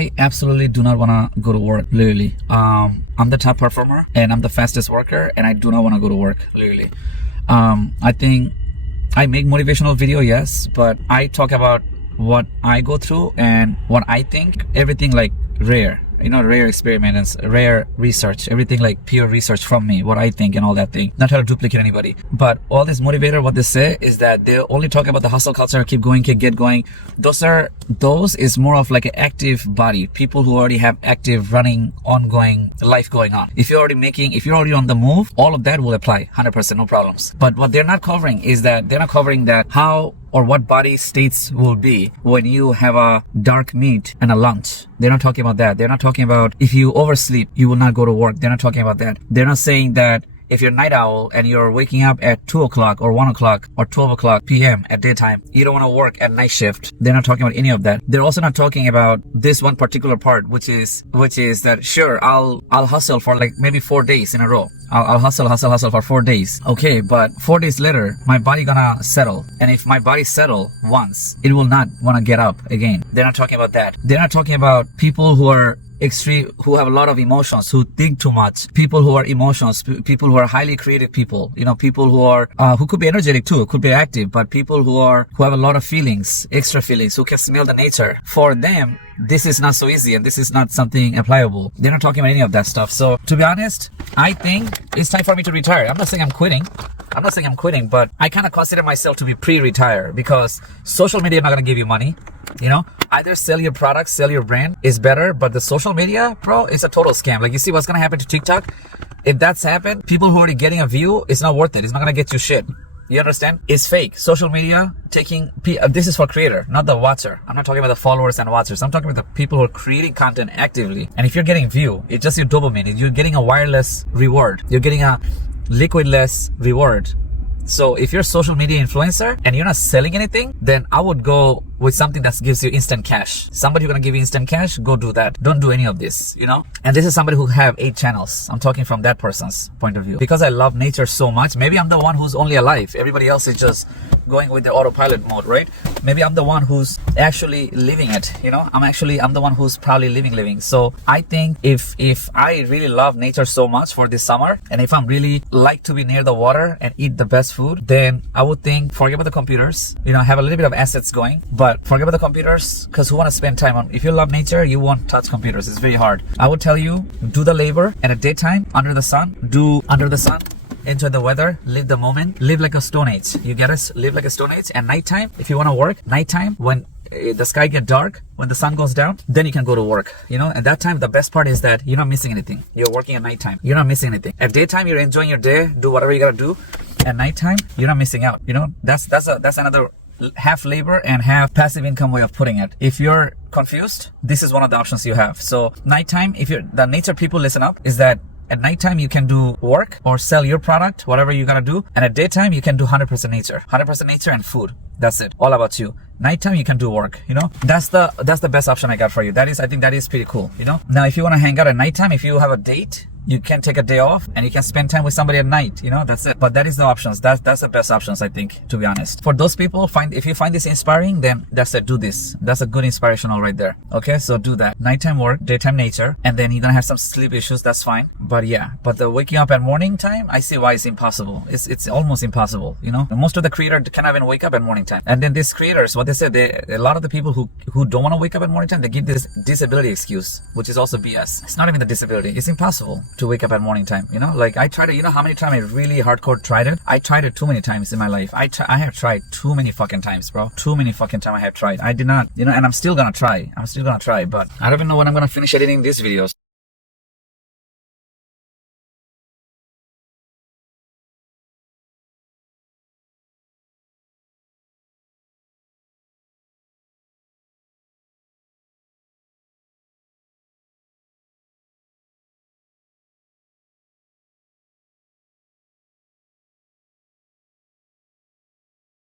I absolutely do not want to go to work, literally. I'm the top performer and I'm the fastest worker, and I do not want to go to work, literally. I think I make motivational video, yes, but I talk about what I go through and what I think, everything like rare, rare experiments, rare research, everything like pure research from me, what I think and all that thing, not try to duplicate anybody. But all this motivator, what they say is that they only talk about the hustle culture, keep going, get going. Those is more of like an active body, people who already have active running, ongoing life going on. If you're already on the move, all of that will apply 100%, no problems. But what they're not covering is that they're not covering that how or what body states will be when you have a dark meat and a lunch. They're not talking about that. They're not talking about if you oversleep, you will not go to work. They're not talking about that. They're not saying that if you're a night owl and you're waking up at 2 o'clock or 1 o'clock or 12 o'clock p.m. at daytime, you don't want to work at night shift. They're not talking about any of that. They're also not talking about this one particular part, which is that sure, I'll hustle for like maybe 4 days in a row. I'll hustle for 4 days. Okay, but 4 days later, my body gonna settle. And if my body settle once, it will not want to get up again. They're not talking about that. They're not talking about people who are extreme, who have a lot of emotions, who think too much, people who are emotions, people who are highly creative people, people who are who could be energetic too, could be active, but people who have a lot of feelings, extra feelings, who can smell the nature. For them, this is not so easy and this is not something applicable. They're not talking about any of that stuff. So to be honest, I think it's time for me to retire. I'm not saying I'm quitting, but I kind of consider myself to be pre-retire, because social media is not going to give you money. Either sell your product, sell your brand is better, but the social media, bro, is a total scam. Like, you see what's going to happen to TikTok? If that's happened, people who are already getting a view, it's not worth it. It's not going to get you shit. You understand? It's fake. Social media this is for creator, not the watcher. I'm not talking about the followers and watchers. I'm talking about the people who are creating content actively. And if you're getting view, it's just your dopamine. You're getting a wireless reward. You're getting a liquidless reward. So if you're a social media influencer and you're not selling anything, then I would go with something that gives you instant cash. Somebody who's gonna give you instant cash, go do that. Don't do any of this, And this is somebody who have 8 channels. I'm talking from that person's point of view. Because I love nature so much, maybe I'm the one who's only alive. Everybody else is just going with the autopilot mode, right? Maybe I'm the one who's actually living it, I'm the one who's probably living. So I think if I really love nature so much for this summer, and if I'm really like to be near the water and eat the best food, then I would think forget about the computers, have a little bit of assets going, but forget about the computers, because who want to spend time on, if you love nature, you won't touch computers. It's very hard. I would tell you, do the labor, and at daytime, under the sun, enjoy the weather, live the moment, live like a stone age. You get us? Live like a stone age. And nighttime, if you want to work, nighttime, when the sky get dark, when the sun goes down, then you can go to work, and that time, the best part is that you're not missing anything. You're working at nighttime. You're not missing anything. At daytime, you're enjoying your day, do whatever you gotta do. At nighttime, you're not missing out. That's another half labor and half passive income way of putting it. If you're confused, this is one of the options you have. So nighttime, the nature people, listen up, is that at nighttime you can do work or sell your product, whatever you gotta do. And at daytime you can do 100% nature and food. That's it. All about you. Nighttime you can do work, That's the best option I got for you. I think that is pretty cool, Now if you want to hang out at nighttime, if you have a date, you can take a day off and you can spend time with somebody at night, that's it. But that is the options. That's the best options, I think, to be honest. For those people, if you find this inspiring, then that's it. Do this. That's a good inspirational right there. Okay, so do that. Nighttime work, daytime nature, and then you're gonna have some sleep issues. That's fine. But the waking up at morning time, I see why it's impossible. It's almost impossible. Most of the creators cannot even wake up at morning time. And then these creators, what they say, a lot of the people who don't want to wake up at morning time, they give this disability excuse, which is also BS. It's not even the disability. It's impossible to wake up at morning time. Like I tried it. How many times I really hardcore tried it? I tried it too many times in my life. I have tried too many fucking times, bro. Too many fucking times I have tried. I did not, and I'm still gonna try. But I don't even know when I'm gonna finish editing these videos.